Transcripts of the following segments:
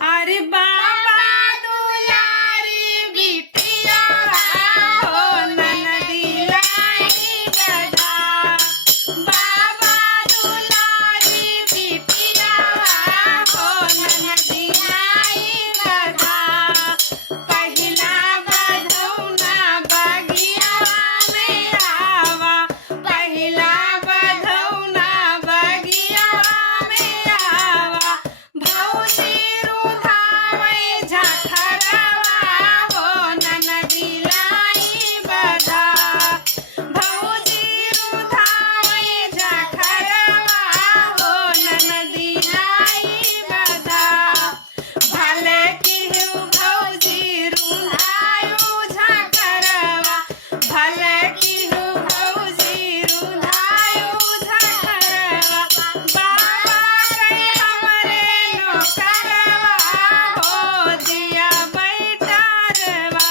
अरे बाबा दुलारी बिटिया हो ननदी लाई गदा। बाबा दुलारी बिटिया हो ननदी लाई गदा। पहिला बधौना बगिया में आवा, पहिला बधौना बगिया में आवा। भौजी रुधावे झखरवा हो ननदी लाई बदा। भौजी रुधावे झखरवा हो ननदी लाई बदा। भले किहु भौजी रुधायु झखरवा, भले किहु भौजी रुधायु झखरवा। बाबा के हमरे नौकरवा हो दिया बैठरवा।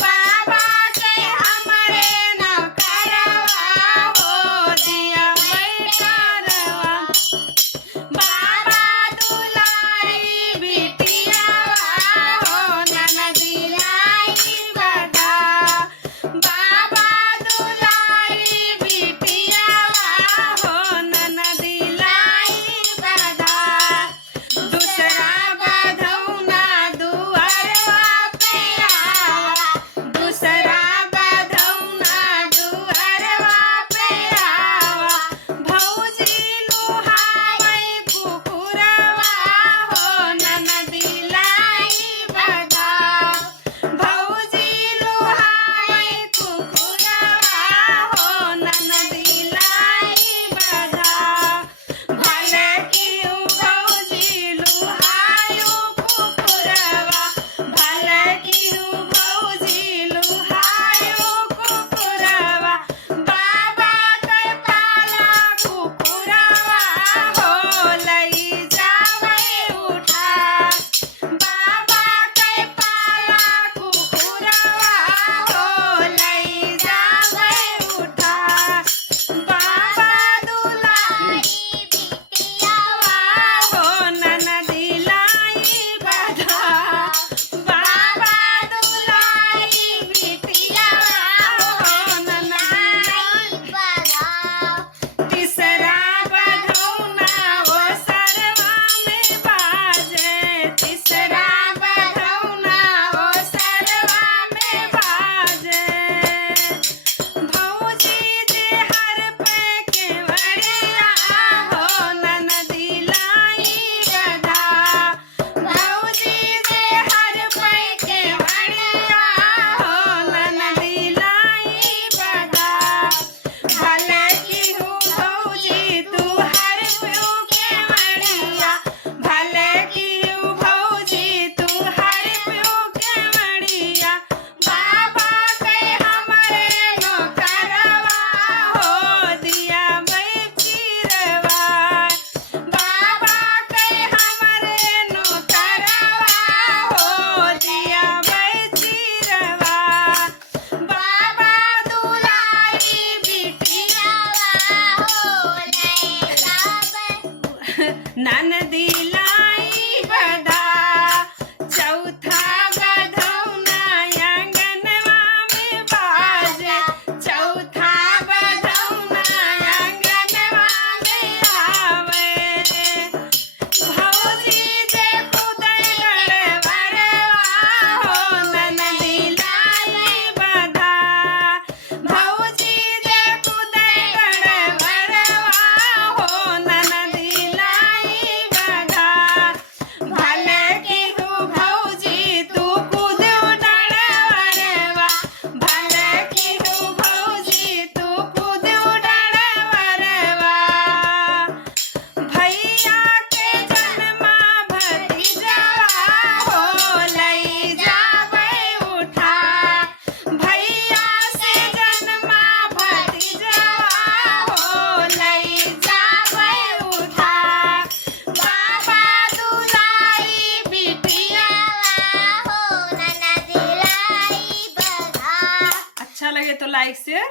बाबा के हमरे नौकरवा हो दिया बैठरवा। बाबा दुलारी बिटिया हो ननदी लाई बदा। बाबा दुलारी बिटिया हो ननदी लाई बदा। दूसरा बधौना दुअरवा पे आवा, दूसरा बधौना दुअरवा पे आवा। भौजी लुहावे कुकुरवा हो ननदी लाई बदा। भौजी लुहावे कुकुरवा हो ननदी लाई बदा। भले किहु भौजी लुहायु कुकुरवा, भले किहु भौजी लुहायु कुकुरवा। बाबा के पाला कुकुरवा हो लई जावे उठा। बाबा के पाला कुकुरवा हो लई जावे उठा। बाबा दुलारी बिटिया हो ननदी लाई बदा। बाबा दुलारी बिटिया हो ननदी लाई बदा। तीसरा बधौना वो सरवा में बाजे, तीसरा बधौना वो सरवा में बाजे। भौजी जे हर पे केवड़िया हो ननदी लाई बदा। भौजी जे हर पे केवड़िया हो ननदी लाई बदा। भले किहु भौजी तू हर प्यू केवड़िया, भले किहु भौजी तू हर प्यू केवड़िया। बाबा के हमरे नौकरवा हो दिया बैठिरवा। बाबा के हमरे नौकरवा हो दिया बैठिरवा। बाबा दुलारी बिटिया हो लई जावे ननदी लाई बदा। चौथा बधौना आंगनवा में बाजे, चौथा बधौना आंगनवा में आवे। भौजी जे खुदै गड़बड़वा हो ननदी लाई बदा। भौजी जे खुदै गड़बड़वा हो ननदी लाई बदा। भले किहु भौजी तू खुद डरवरवा, भले किहु भौजी तू खुद डरवरवा। भैया के जन्मा भतीजवा हो लई जावे उठा। भैया से जन्मा भतीजवा हो लई जावे उठा। बाबा दुलारी बिटिया हो ननदी लाई बदा। अच्छा लगे तो लाइक शेयर